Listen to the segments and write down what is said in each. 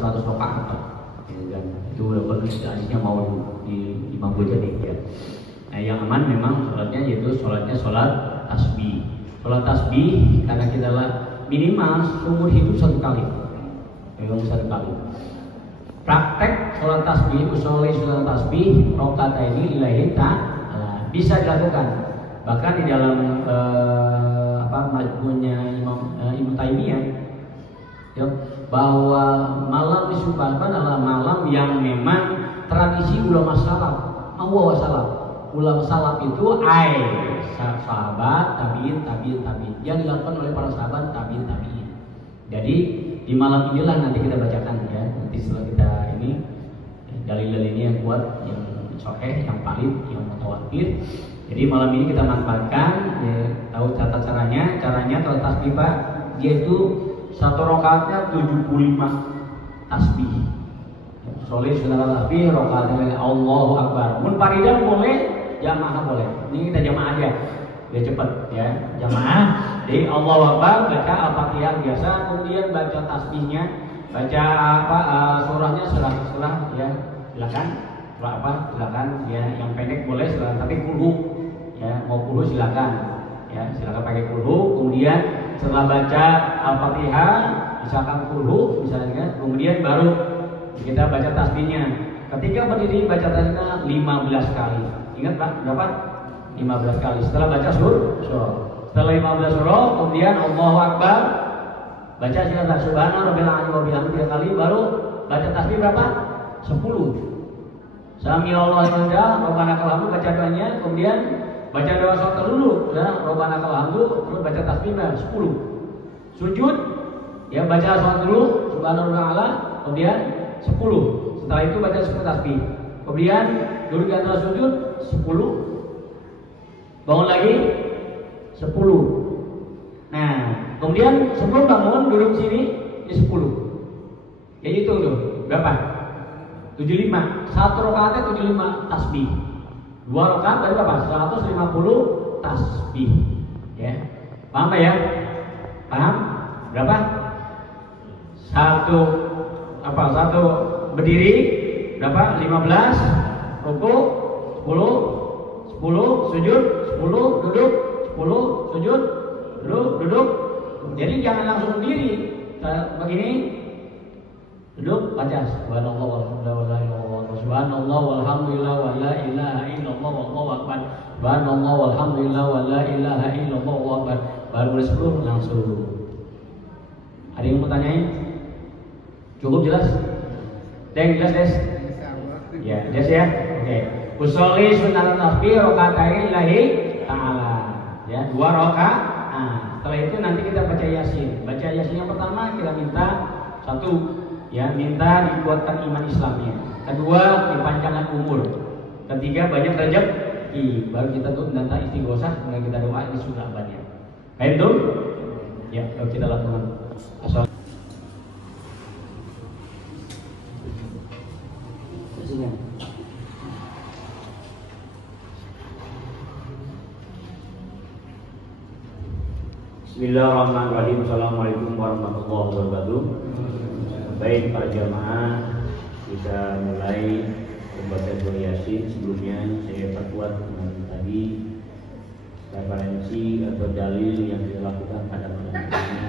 100 rakaat gitu kan. Itu hadisnya mau di Imam Ghazali ya. Nah yang aman memang sholatnya yaitu sholatnya sholat tasbih. Sholat tasbih karena kita lah minimal seumur hidup 1 kali. Memang 1 kali. Praktek sholat tasbih, usolli sholat tasbih, rokataini lillahi ta'ala bisa dilakukan. Bahkan di dalam majmu'nya Ibnu Taimiyah ya, bahwa malam Syuban adalah malam yang memang tradisi ulama salaf. Ulama salaf itu sahabat, tabiin yang dilakukan oleh para sahabat tabiin. Jadi di malam inilah nanti kita bacakan ya. Nanti setelah kita ini dalil-dalil ini yang kuat, yang sahih, yang valid, yang mutawatir. Jadi malam ini kita manfaatkan ya, tahu tata caranya kalau tasbih Pak, dia itu 1 rakaatnya 75 tasbih. Sholli sunat tasbih rakaatnya Allahu Akbar. Munfaridan boleh, jamaah boleh. Ini kita jamaah aja. Biar cepat ya, jamaah. Jadi Allahu Akbar baca Al-Fatihah biasa, kemudian baca tasbihnya, baca surahnya surah ya. Silakan ya, yang pendek boleh silakan, tapi kulhu ya, mau kulhu silakan pakai kulhu. Kemudian setelah baca Al-Fatihah misalkan kulhu misalnya, kemudian baru kita baca tasbihnya. Ketika berdiri baca tasbihnya 15 kali. Ingat Pak, berapa? 15 kali. Setelah baca setelah 15 surah, kemudian Allahu Akbar, baca subhana rabbil a'la wa bihamdihi 3 kali, baru baca tasbih berapa? 10. Sami Allahu liman hamidah, Rabbana lakal hamdu, baca doanya, kemudian baca doa sholat dulu, ya, Rabbana lakal hamdu, terus baca tasbihnya 10. Sujud, ya baca sholat dulu, subhanallah, kemudian 10. Setelah itu baca 10 tasbih. Kemudian duduk di antara sujud 10. Bangun lagi 10. Nah, kemudian sebelum bangun duduk sini di 10. Ya itu tuh, berapa? 75. 1 rakaatnya 75 tasbih. 2 rakaat berarti berapa? 150 tasbih. Ya. Paham ya? Paham? Berapa? Satu berdiri berapa? 15. Ruku 10 sujud 10 duduk 10 sujud duduk. Jadi jangan langsung berdiri. Begini duduk baca subhanallah walhamdulillah wa la ilaha illallah wallahu akbar, subhanallah walhamdulillah wa la ilaha illallah wallahu akbar, baru 10 langsung. Ada yang mau tanyain? Cukup jelas? Jelas Des? Ya, jelas ya? Oke. Usolli sunat tasbih rakaatain lillahi ta'ala. Ya, 2 rakaat. Nah, setelah itu nanti kita baca Yasin. Baca Yasin yang pertama kita minta 1 ya, minta dikuatkan iman Islamnya. Kedua, dipanjangkan umur. Ketiga, banyak rezeki. Baru kita tuh minta istighosah, kemudian kita doa di surga abadnya. Baik tuh? Ya, kalau kita lakukan. Asal. Bismillahirrahmanirrahim. Assalamualaikum warahmatullahi wabarakatuh. Baik para jamaah, kita mulai membaca surah Yasin. Sebelumnya saya perkuat dengan tadi referensi atau dalil yang dilakukan pada malam ini,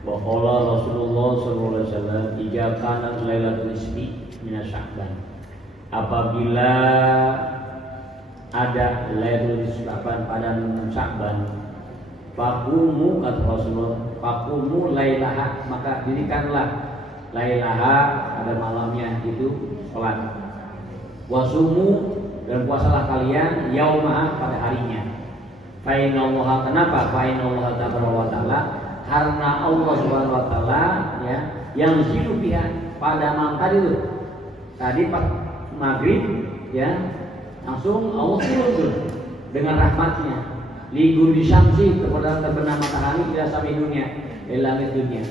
bahwa Rasulullah SAW jika kana lailatul nisfi min Sya'ban, apabila ada lailatul nisfi pada Sya'ban, faqumu kata Rasulullah, faqumu lailaha, maka dirikanlah lailaha pada malamnya itu sholat. Wasumu, dan puasalah kalian yaumaha pada harinya. Fa'inallaha, kenapa? Fa'inallaha ta'ala, karena Allah subhanahu wa ta'ala ya, yang zilu biha pada malam tadi itu. Tadi pas maghrib ya, langsung Allah turun dengan rahmatnya. Ligur disamsi kepada terbenam matahari ila sampai dunia, ila langit dunia.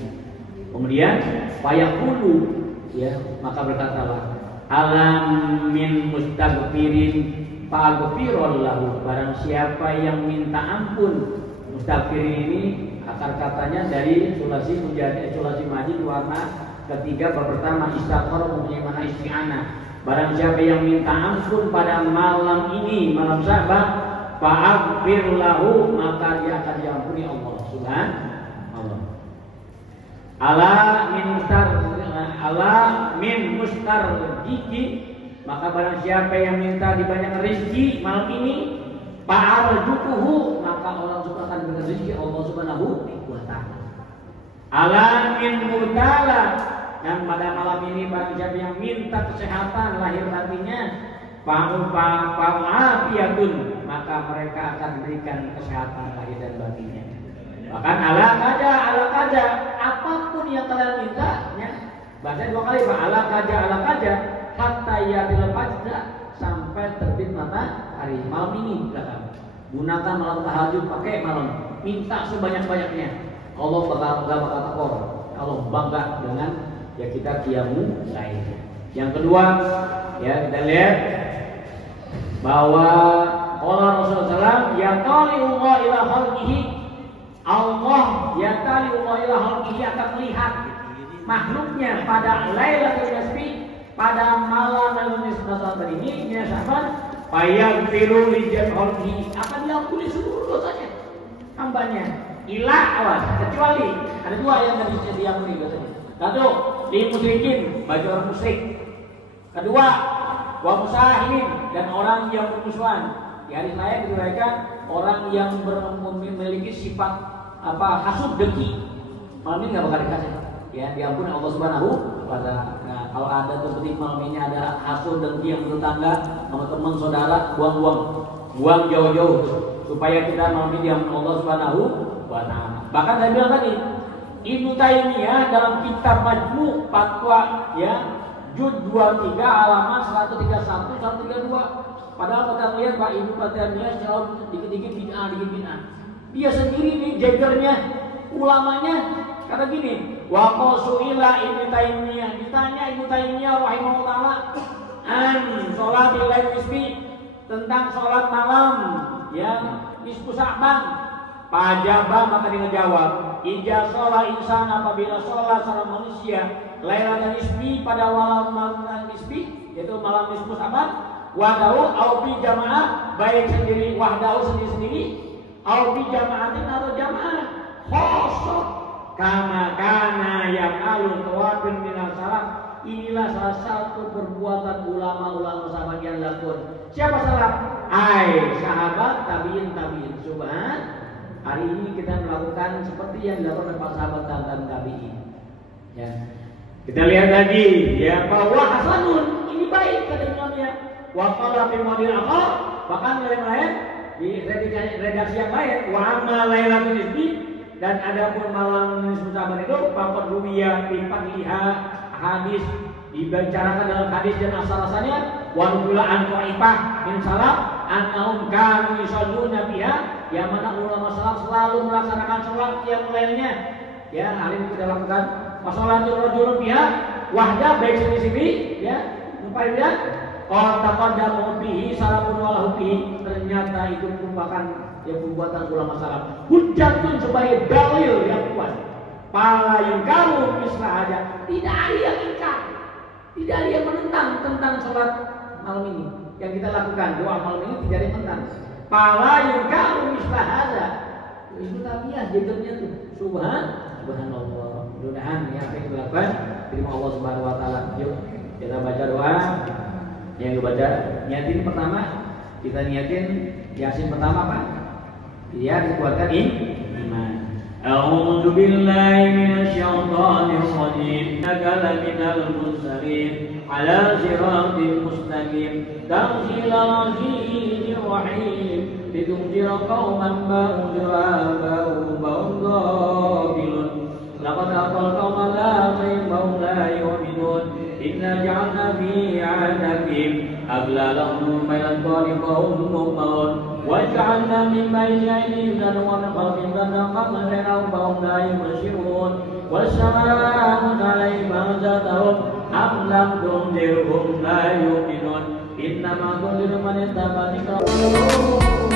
Kemudian fayaqulu ya, maka berkatalah alam min mustaghfirin faghfirul lahu, barang siapa yang minta ampun. Mustaghfirin ini akar katanya dari sulasi majid warna Ketiga, pertama istighfar mempunyai mana isti'anah. Barang siapa yang minta ampun pada malam ini, malam Sa'ban, fa'aghfir lahu, maka dia akan diampuni Allah Subhanahu. Ala min mustarjiki, maka barang siapa yang minta dibanyak rezeki malam ini, fa'arjukuhu, maka orang juga akan berikan rezeki Allah Subhanahu wa ta'ala. Ala min murtala, dan pada malam ini barang siapa yang minta kesehatan lahir batinnya, fa'afiyatun, maka mereka akan berikan kesehatan lahir dan batinnya. Bahkan ala kaja, apapun yang kalian minta, ya, baca 2 kali, ala kaja, hatta yatil fajr, sampai terbit matahari malam ini. Gunakan malam tahajud, pakai malam, minta sebanyak-banyaknya. Allah bakal tekor. Allah bangga dengan ya kita qiyamul lail. Yang kedua, ya kita lihat bahwa Allah Rasulullah ya taliullah ila khalqihi, Allah ya taliullah ila khalqihi akan melihat makhluknya pada Lailatul Nisfi, pada malam Lailatul Nisfi ini, ya sahabat, fayaghfiru li khalqihi, akan diampuni seluruh dosanya hambanya. Ila awas, kecuali ada 2 yang tidak bisa diampuni dosanya. Satu, di musyrikin, bagi orang musyrik. Kedua, wa musahimin, dan orang yang bermusuhan. Di hadis lain diriwayatkan orang yang memiliki sifat hasud, dengki. Malam ini nggak bakal dikasih. Ya, diampuni Allah Subhanahu wa ta'ala. Nah, kalau ada seperti malam ini ada hasud, dengki yang bertetangga sama teman saudara, buang jauh-jauh supaya kita malam ini diampuni Allah Subhanahu wa ta'ala. Bahkan saya bilang tadi, Ibnu Taimiyah dalam kitab Majmu' Fatwa, ya, juz 23 halaman 131 132. Padahal kita lihat Pak Ibnu Taimiyah selalu dikit-dikit bid'ah. Dia sendiri nih jagernya, ulamanya kata gini, wa qasuila Ibnu Taimiyah, ditanya Ibnu Taimiyah rahimahullah an sholatil lail nisfi, tentang sholat malam yang nisfu Sa'ban. Pajabah, maka dia menjawab, ija sholat insan, apabila sholat seorang manusia Lailatul Nisfi, pada malam nisfi, yaitu malam nisfu Sa'ban, wahdahu au bi jamaah, baik sendiri wahdahu sendiri, au bi jamaatin atau jamaah, khosok kama kana yang alu tawabin minal salaf. Inilah salah satu perbuatan ulama-ulama sahabat yang lakukan. Siapa salaf? Sahabat tabiin. Subhan. Hari ini kita melakukan seperti yang dilakukan oleh para sahabat dan tabi'in. Ya. Kita lihat lagi, ya, bahwa hasanun, ini baik kata imamnya. Wa qala fi madil akhar, bahkan yang lain di redaksi yang lain, wa amma lailatul nisfi, dan adapun malam nisfu Sa'ban itu faqad ruwiya fi fadliha, hadis dibicarakan dalam hadis dan asal-asalnya, wa nukula an qaifah min salaf annahum kanu yusalluna biha, yang mana ulama salaf selalu melaksanakan sholat yang lainnya. Ya, hari ini kita lakukan sholatul rajul biha wahda, baik sendiri, ya, supaya dia qad bihi salafun walahu bihi, ternyata itu merupakan ya perbuatan ulama salaf. Hujjatun, sebagai dalil yang kuat. Pala yungkaru mislah aja, tidak ada yang ingkar, tidak ada yang menentang tentang sholat malam ini yang kita lakukan, doa malam ini tidak ada yang menentang. Pala yungkaru mislah aja, itu tabiat jadinya tuh. Subhanallah. Mudah-mudahan yang kita lakukan terima Allah Subhanahu wa ta'ala. Yuk kita baca doa. Yang dibaca niatin pertama, kita niatin Yasin pertama Pak. Ya, dikuatkan iman. A'udzu billahi minasyaitonir rajim. Innaka laminal mursalin ala siratal mustaqim. Tanzilal azizir rahim. Litunzira qauman ba'u ghafilun. Laqad aqal qauman la yu'minun. Inna ja'alna fi 'adabihim aglalan fayal qawm mu'minun. وَجَعَلْنَا مِنْ بَيْنِ أَيْدِيهِمْ وَمِنْ خَلْفِهِمْ سَدًّا فَأَغْشَيْنَاهُمْ فَهُمْ لَا يُبْصِرُونَ وَالسَّمَاءَ عَلَيْهِمْ أَنزَلْنَاهُ أَمْ لَمْ تُنذِرْهُمْ لَا يُؤْمِنُونَ إِنَّمَا تُنذِرُ مَنِ اتَّبَعَ الذِّكْرَ